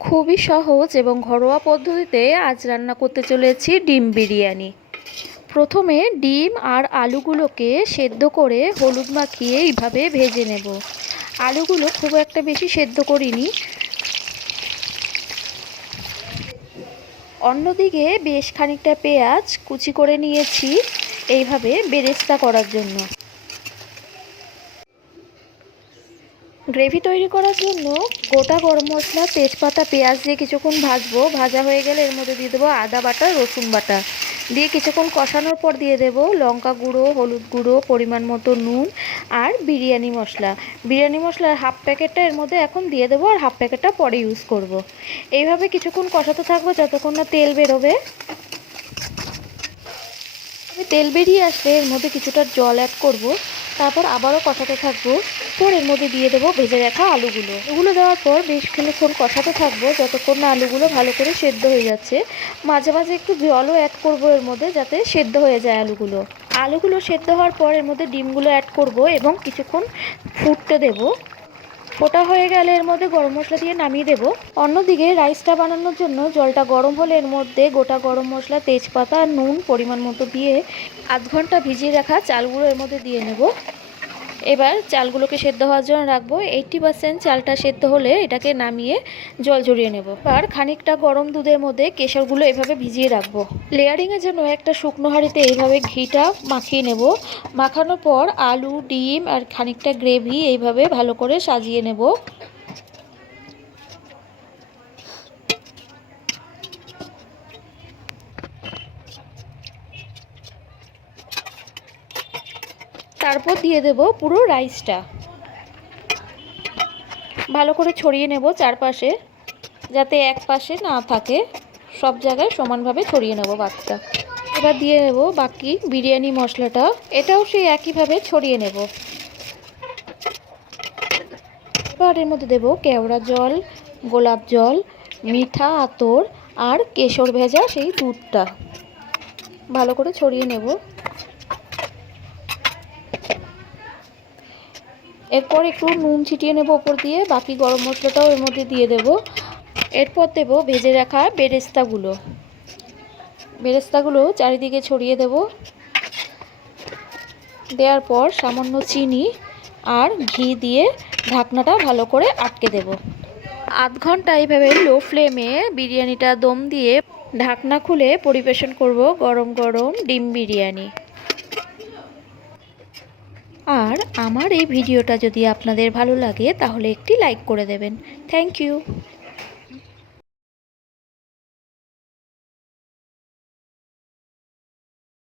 খুবই সহজ এবং ঘরোয়া পদ্ধতিতে আজ রান্না করতে চলেছি ডিম বিরিয়ানি। প্রথমে ডিম আর আলুগুলোকে সেদ্ধ করে হলুদ মাখিয়ে এইভাবে ভেজে নেব। আলুগুলো খুব একটা বেশি সেদ্ধ করিনি। অন্যদিকে বেশ খানিকটা পেঁয়াজ কুচি করে নিয়েছি এইভাবে বেরেস্তা করার জন্য। গ্রেভি তৈরি করার জন্য গোটা গরম মশলা, তেজপাতা, পেঁয়াজ দিয়ে কিছুক্ষণ ভাজবো। ভাজা হয়ে গেলে এর মধ্যে দিয়ে দেবো আদা বাটা, রসুন বাটা দিয়ে কিছুক্ষণ কষানোর পর দিয়ে দেবো লঙ্কা গুঁড়ো, হলুদ গুঁড়ো, পরিমাণ মতো নুন আর বিরিয়ানি মশলা। বিরিয়ানি মশলার হাফ প্যাকেটটা এর মধ্যে এখন দিয়ে দেবো আর হাফ প্যাকেটটা পরে ইউজ করব। এইভাবে কিছুক্ষণ কষাতে থাকবো যতক্ষণ না তেল বেরোবে। তেল বেরিয়ে আসলে এর মধ্যে কিছুটা জল অ্যাড করব, তারপর আবারও কষাতে থাকবো। পর এর মধ্যে দিয়ে দেবো ভেজে রাখা আলুগুলো দেওয়ার পর বেশ কিছুক্ষণ কষাতে থাকবো যতক্ষণ না আলুগুলো ভালো করে সেদ্ধ হয়ে যাচ্ছে। মাঝে মাঝে একটু জলও অ্যাড করব এর মধ্যে, যাতে সেদ্ধ হয়ে যায় আলুগুলো সেদ্ধ হওয়ার পর এর মধ্যে ডিমগুলো অ্যাড করব এবং কিছুক্ষণ ফুটতে দেবো। ফোটা হয়ে গেলে এর মধ্যে গরম মশলা দিয়ে নামিয়ে দেবো। অন্যদিকে রাইসটা বানানোর জন্য জলটা গরম হলে এর মধ্যে গোটা গরম মশলা, তেজপাতা আর নুন পরিমাণ মতো দিয়ে আধ ঘন্টা ভিজিয়ে রাখা চালগুলো এর মধ্যে দিয়ে নেব। এবার চালগুলোকে সেদ্ধ হওয়ার জন্য রাখবো। 80% চালটা সেদ্ধ হলে এটাকে নামিয়ে জল ঝরিয়ে নেব। এবার খানিকটা গরম দুধের মধ্যে কেশরগুলো এভাবে ভিজিয়ে রাখবো। লেয়ারিংয়ের জন্য একটা শুকনো হাঁড়িতে এইভাবে ঘিটা মাখিয়ে নেব। মাখানোর পর আলু, ডিম আর খানিকটা গ্রেভি এইভাবে ভালো করে সাজিয়ে নেব। তারপর দিয়ে দেব পুরো রাইসটা। ভালো করে ছড়িয়ে নেব চারপাশে, যাতে এক পাশে না থাকে, সব জায়গায় সমানভাবে ছড়িয়ে নেব ভাতটা। এবার দিয়ে নেব বাকি বিরিয়ানি মশলাটা, এটাও সেই একইভাবে ছড়িয়ে নেব। এবার এর মধ্যে দেব কেওড়া জল, গোলাপ জল, মিঠা আতর আর কেশর ভেজা সেই দুধটা ভালো করে ছড়িয়ে নেব। এরপর একটু নুন ছিটিয়ে নেব ওপর দিয়ে। বাকি গরম মশলাটাও এর মধ্যে দিয়ে দেব। এরপর দেব ভেজে রাখা বেরেস্তাগুলো চারিদিকে ছড়িয়ে দেব। দেওয়ার পর সামান্য চিনি আর ঘি দিয়ে ঢাকনাটা ভালো করে আটকে দেব। আধ ঘন্টা এইভাবে লো ফ্লেমে বিরিয়ানিটা দম দিয়ে ঢাকনা খুলে পরিবেশন করব গরম গরম ডিম বিরিয়ানি। আর আমার এই ভিডিওটা যদি আপনাদের ভালো লাগে তাহলে একটি লাইক করে দেবেন। Thank you.